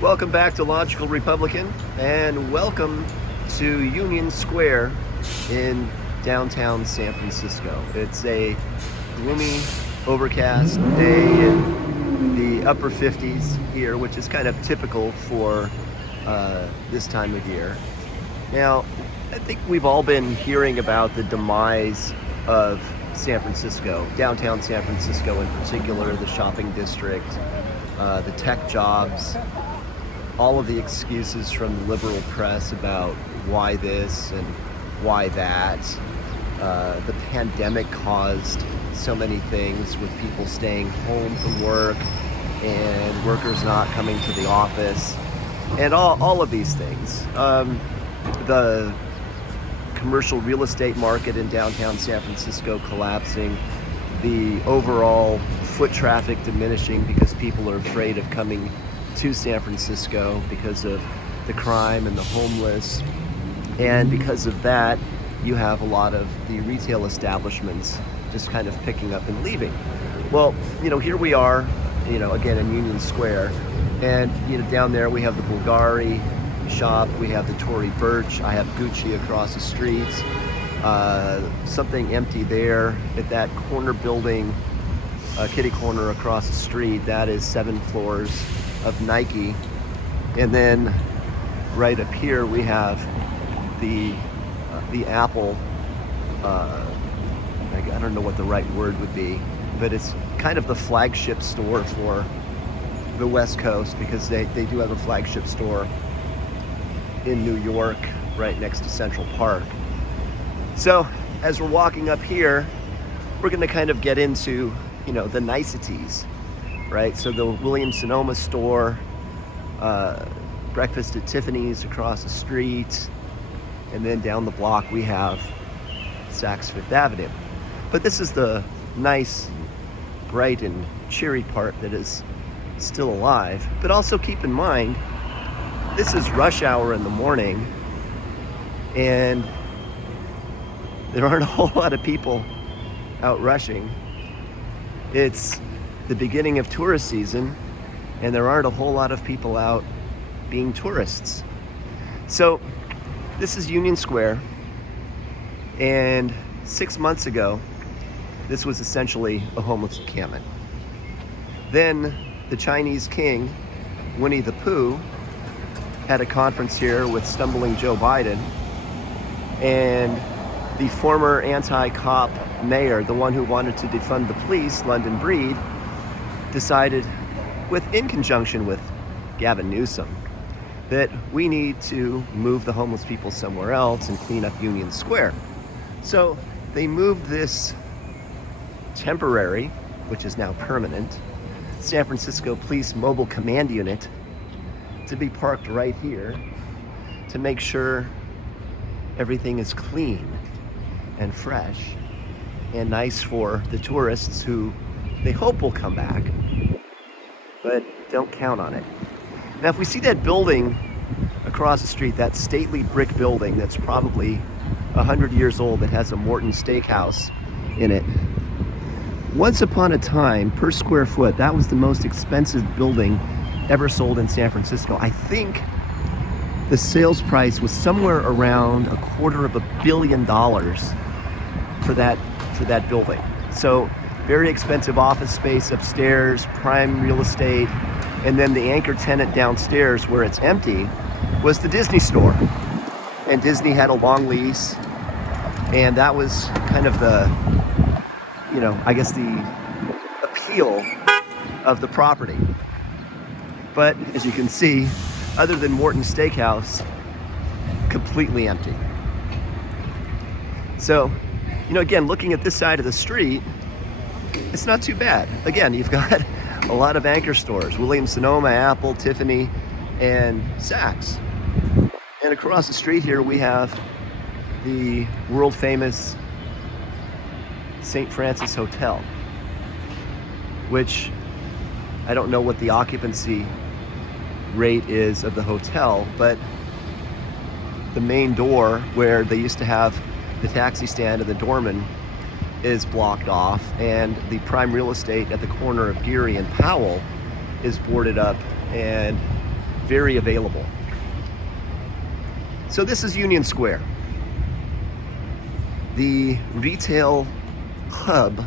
Welcome back to Logical Republican, and welcome to Union Square in downtown San Francisco. It's a gloomy, overcast day in the upper 50s here, which is kind of typical for this time of year. Now, I think we've all been hearing about the demise of San Francisco, downtown San Francisco in particular, the shopping district, the tech jobs, all of the excuses from the liberal press about why this and why that. The pandemic caused so many things with people staying home from work and workers not coming to the office and all of these things. The commercial real estate market in downtown San Francisco collapsing, the overall foot traffic diminishing because people are afraid of coming to San Francisco because of the crime and the homeless. And because of that, you have a lot of the retail establishments just kind of picking up and leaving. Well, here we are, again in Union Square, and down there we have the Bulgari shop, we have the Tory Burch, I have Gucci across the street, something empty there at that corner building, kitty corner across the street. That is 7 floors of Nike. And then right up here we have the Apple, I don't know what the right word would be, but it's kind of the flagship store for the West Coast, because they do have a flagship store in New York right next to Central Park. So as we're walking up here, we're going to kind of get into the niceties, right? So the Williams-Sonoma store, breakfast at Tiffany's across the street, and then down the block we have Saks Fifth Avenue. But this is the nice, bright and cheery part that is still alive. But also keep in mind, this is rush hour in the morning, and there aren't a whole lot of people out rushing. It's the beginning of tourist season, and there aren't a whole lot of people out being tourists. So this is Union Square, and 6 months ago, this was essentially a homeless encampment. Then the Chinese king, Winnie the Pooh, had a conference here with stumbling Joe Biden, and the former anti-cop mayor, the one who wanted to defund the police, London Breed, decided, in conjunction with Gavin Newsom, that we need to move the homeless people somewhere else and clean up Union Square. So they moved this temporary, which is now permanent, San Francisco Police Mobile Command Unit to be parked right here to make sure everything is clean and fresh and nice for the tourists who they hope will come back, but don't count on it. Now, if we see that building across the street, that stately brick building that's probably 100 years old, that has a Morton Steakhouse in it, once upon a time, per square foot, that was the most expensive building ever sold in San Francisco. I think the sales price was somewhere around $250 million for that building. So very expensive office space upstairs, prime real estate, and then the anchor tenant downstairs, where it's empty, was the Disney store. And Disney had a long lease, and that was kind of the, I guess the appeal of the property. But as you can see, other than Morton Steakhouse, completely empty. So, again, looking at this side of the street, it's not too bad. Again, you've got a lot of anchor stores, Williams-Sonoma, Apple, Tiffany, and Saks. And across the street here, we have the world-famous St. Francis Hotel, which I don't know what the occupancy rate is of the hotel, but the main door where they used to have the taxi stand and the doorman is blocked off, and the prime real estate at the corner of Geary and Powell is boarded up, and very available. So this is Union Square, the retail hub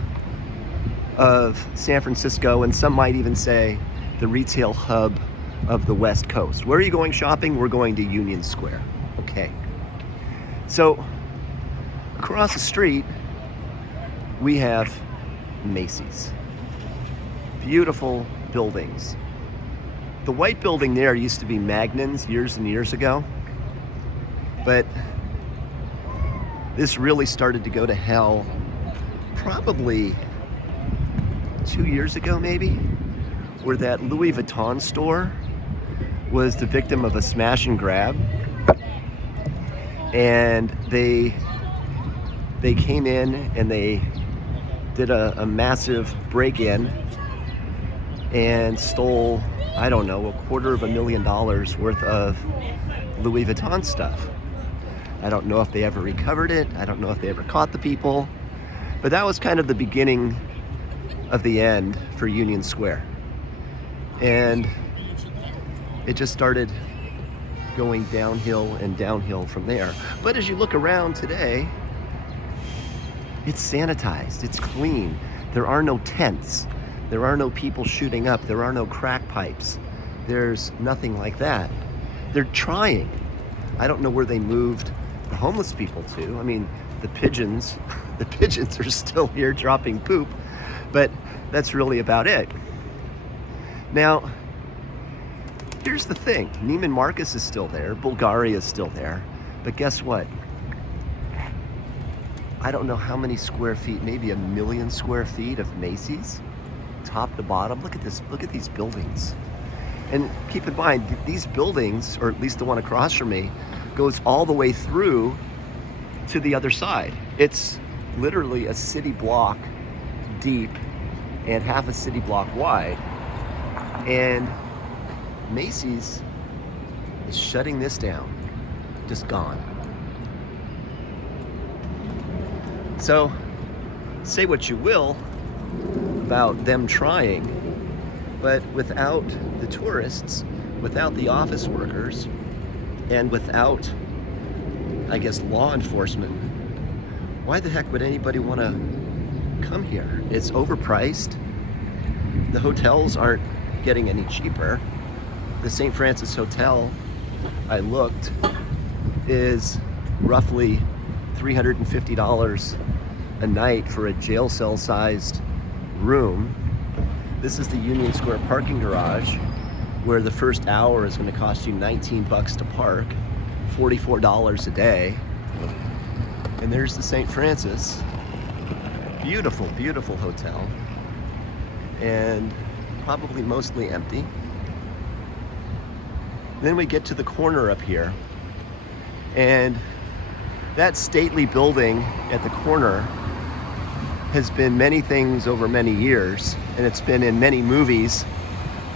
of San Francisco, and some might even say the retail hub of the West Coast. Where are you going shopping? We're going to Union Square. Okay. So across the street, we have Macys. Beautiful buildings. The white building there used to be Magnon's years and years ago, but this really started to go to hell probably 2 years ago, maybe, where that Louis Vuitton store was the victim of a smash and grab, and they came in and they did a massive break-in and stole, I don't know, $250,000 worth of Louis Vuitton stuff. I don't know if they ever recovered it. I don't know if they ever caught the people, but that was kind of the beginning of the end for Union Square. And it just started going downhill and downhill from there. But as you look around today, it's sanitized, it's clean. There are no tents. There are no people shooting up. There are no crack pipes. There's nothing like that. They're trying. I don't know where they moved the homeless people to. I mean, the pigeons are still here dropping poop, but that's really about it. Now, here's the thing. Neiman Marcus is still there. Bulgaria is still there. But guess what? I don't know how many square feet, maybe 1 million square feet of Macys, top to bottom. Look at this. Look at these buildings. And keep in mind, these buildings, or at least the one across from me, goes all the way through to the other side. It's literally a city block deep and half a city block wide. And Macys is shutting this down, just gone. So, say what you will about them trying, but without the tourists, without the office workers, and without, I guess, law enforcement, why the heck would anybody want to come here? It's overpriced. The hotels aren't getting any cheaper. The St. Francis Hotel, I looked, is roughly $350 a night for a jail cell sized room. This is the Union Square parking garage, where the first hour is going to cost you $19 to park, $44 a day. And there's the St. Francis. Beautiful, beautiful hotel. And probably mostly empty. Then we get to the corner up here, and that stately building at the corner has been many things over many years, and it's been in many movies.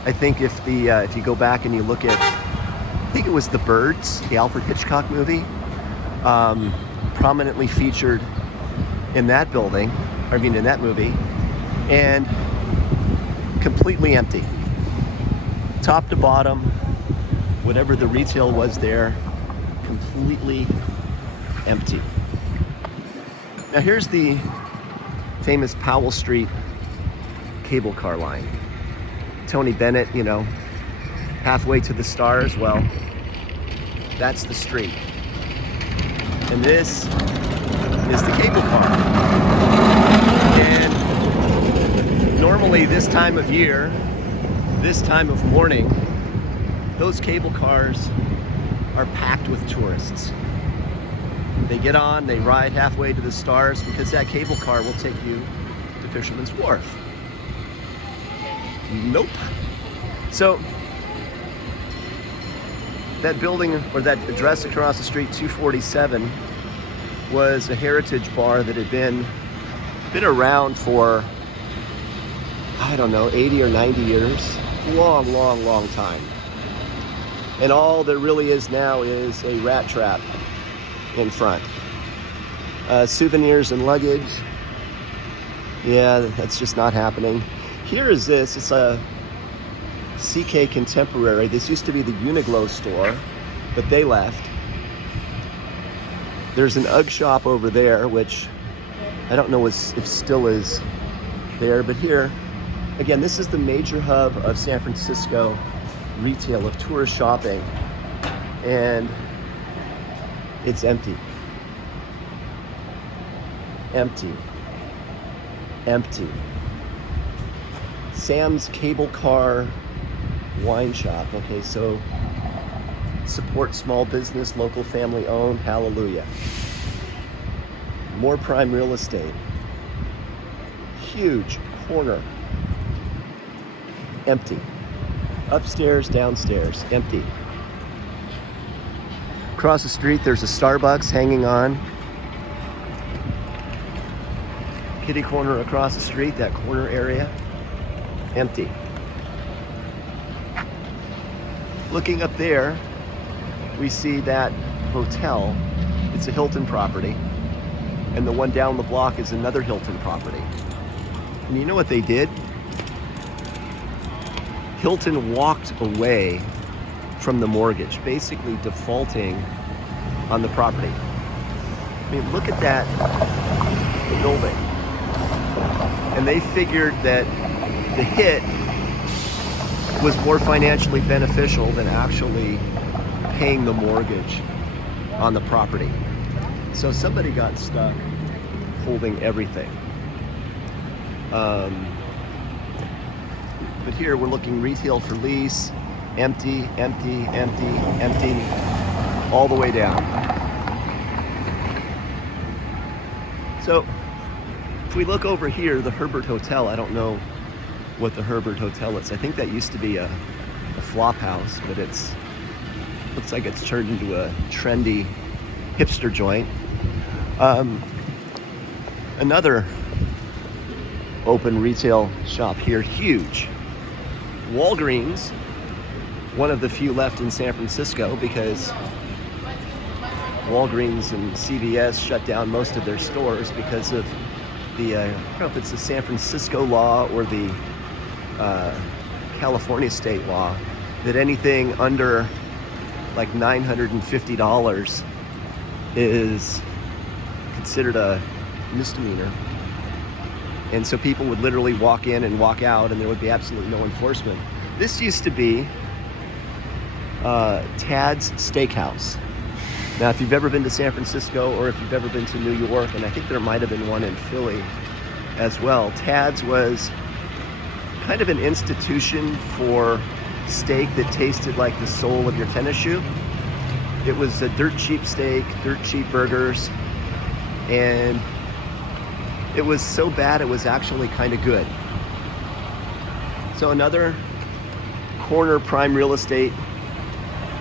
I think if you go back and you look at, I think it was The Birds, the Alfred Hitchcock movie, prominently featured in that building, in that movie, and completely empty. Top to bottom, whatever the retail was there, completely empty. Now here's the famous Powell Street cable car line. Tony Bennett, halfway to the stars. Well, that's the street. And this is the cable car. And normally this time of year, this time of morning, those cable cars are packed with tourists. They get on, they ride halfway to the stars, because that cable car will take you to Fisherman's Wharf. Nope. So that building, or that address across the street, 247, was a heritage bar that had been around for, I don't know, 80 or 90 years. Long, long, long time. And all there really is now is a rat trap in front. Souvenirs and luggage. Yeah, that's just not happening. Here is this. It's a CK Contemporary. This used to be the Uniqlo store, but they left. There's an UGG shop over there, which I don't know if still is there, but here, again, this is the major hub of San Francisco retail, of tourist shopping, and it's empty. Empty. Empty. Sam's Cable Car Wine Shop. Okay, so support small business, local family owned, hallelujah. More prime real estate. Huge corner. Empty. Upstairs, downstairs, empty. Across the street, there's a Starbucks hanging on. Kitty corner across the street, that corner area, empty. Looking up there, we see that hotel. It's a Hilton property. And the one down the block is another Hilton property. And you know what they did? Hilton walked away from the mortgage, basically defaulting on the property. I mean, look at that building. And they figured that the hit was more financially beneficial than actually paying the mortgage on the property. So somebody got stuck holding everything. But here we're looking retail for lease, empty, empty, empty, empty, all the way down. So if we look over here, the Herbert Hotel, I don't know what the Herbert Hotel is. I think that used to be a flop house, but looks like it's turned into a trendy hipster joint. Another open retail shop here, huge. Walgreens, one of the few left in San Francisco, because Walgreens and CVS shut down most of their stores because of the, I don't know if it's the San Francisco law or the California state law, that anything under like $950 is considered a misdemeanor. And so people would literally walk in and walk out, and there would be absolutely no enforcement. This used to be Tad's Steakhouse. Now, if you've ever been to San Francisco, or if you've ever been to New York, and I think there might have been one in Philly as well, Tad's was kind of an institution for steak that tasted like the sole of your tennis shoe. It was a dirt cheap steak, dirt cheap burgers, and it was so bad it was actually kind of good. So another corner prime real estate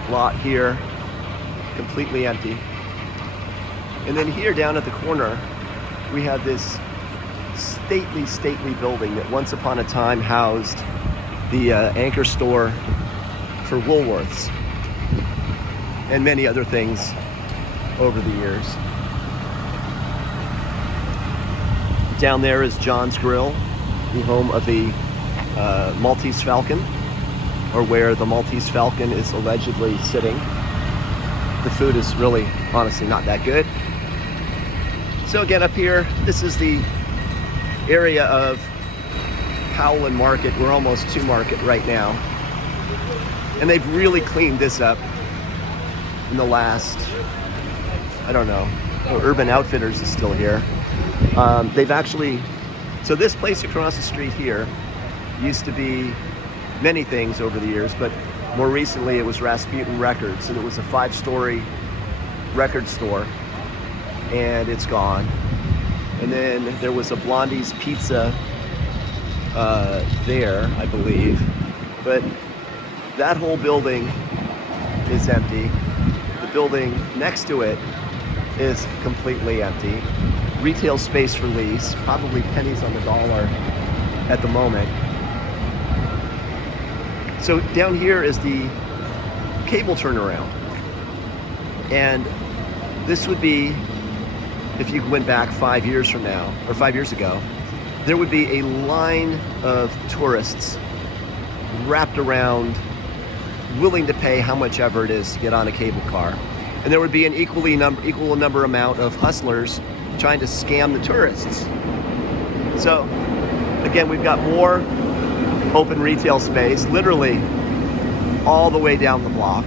lot here, completely empty. And then here down at the corner, we have this stately building that once upon a time housed the anchor store for Woolworths and many other things over the years. Down there is John's Grill, the home of the Maltese Falcon, or where the Maltese Falcon is allegedly sitting. The food is really, honestly, not that good. So again, up here, this is the area of Powell and Market. We're almost to Market right now. And they've really cleaned this up in the last, I don't know, Urban Outfitters is still here. They've actually, so this place across the street here used to be many things over the years, but more recently it was Rasputin Records, and it was a 5-story record store, and it's gone. And then there was a Blondie's Pizza there, I believe, but that whole building is empty. The building next to it is completely empty. Retail space for lease, probably pennies on the dollar at the moment. So down here is the cable turnaround. And this would be, if you went back 5 years from now, or 5 years ago, there would be a line of tourists wrapped around, willing to pay how much ever it is to get on a cable car. And there would be an equal number amount of hustlers trying to scam the tourists. So again, we've got more open retail space, literally all the way down the block.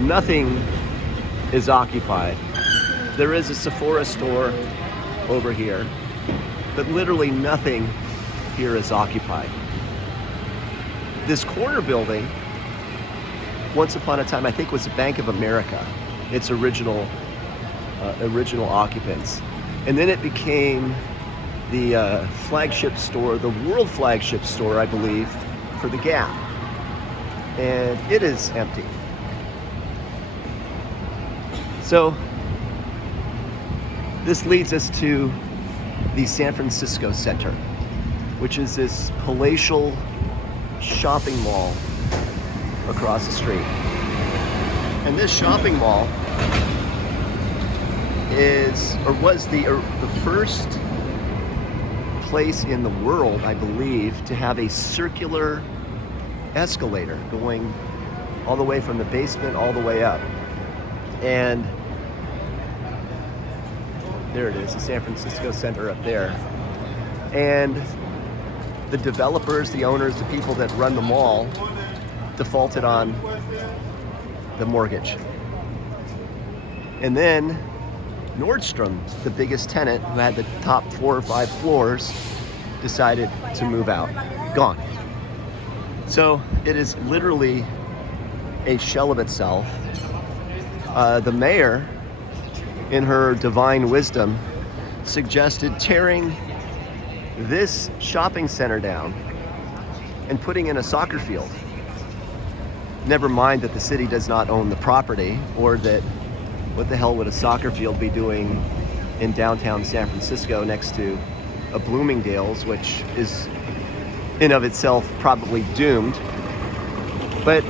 Nothing is occupied. There is a Sephora store over here, but literally nothing here is occupied. This corner building, once upon a time, I think was the Bank of America, its original occupants. And then it became the flagship store, the world flagship store, I believe, for the Gap. And it is empty. So this leads us to the San Francisco Center, which is this palatial shopping mall across the street. And this shopping mall was the first place in the world, I believe, to have a circular escalator going all the way from the basement all the way up. And there it is, the San Francisco Center up there. And the developers, the owners, the people that run the mall defaulted on the mortgage. And then Nordstrom, the biggest tenant who had the top 4 or 5 floors, decided to move out. Gone. So it is literally a shell of itself. The mayor, in her divine wisdom, suggested tearing this shopping center down and putting in a soccer field. Never mind that the city does not own the property, or that what the hell would a soccer field be doing in downtown San Francisco next to a Bloomingdale's, which is in of itself probably doomed. But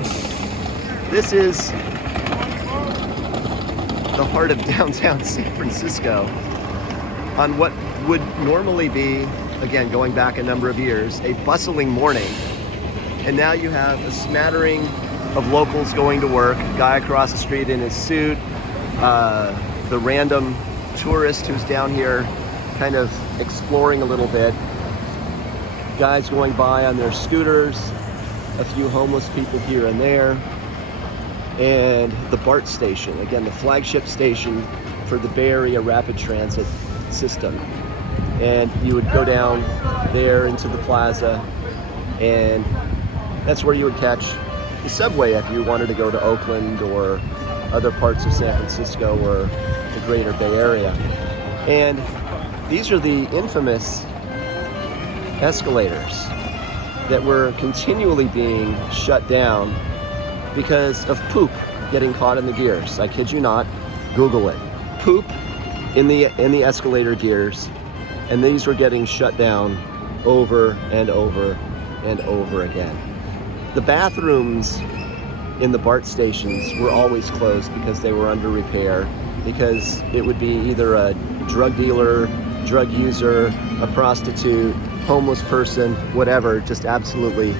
this is the heart of downtown San Francisco on what would normally be, again, going back a number of years, a bustling morning. And now you have a smattering of locals going to work, guy across the street in his suit, the random tourist who's down here kind of exploring a little bit, guys going by on their scooters, a few homeless people here and there, and the BART station, again, the flagship station for the Bay Area rapid transit system. And you would go down there into the plaza, and that's where you would catch the subway if you wanted to go to Oakland or other parts of San Francisco or the greater Bay Area. And these are the infamous escalators that were continually being shut down because of poop getting caught in the gears. I kid you not, Google it. Poop in the escalator gears, and these were getting shut down over and over and over again. The bathrooms in the BART stations were always closed because they were under repair, because it would be either a drug dealer, drug user, a prostitute, homeless person, whatever, just absolutely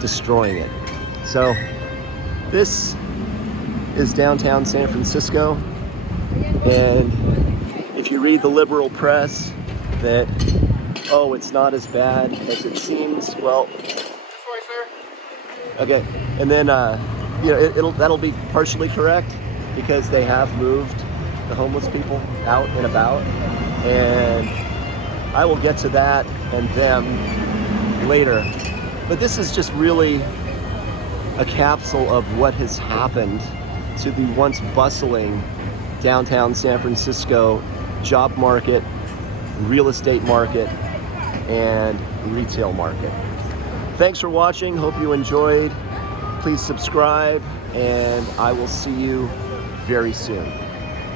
destroying it. So this is downtown San Francisco, and if you read the liberal press that, oh, it's not as bad as it seems, well, okay, and then that'll be partially correct, because they have moved the homeless people out and about, and I will get to that and them later. But this is just really a capsule of what has happened to the once bustling downtown San Francisco job market, real estate market, and retail market. Thanks for watching. Hope you enjoyed. Please subscribe, and I will see you very soon.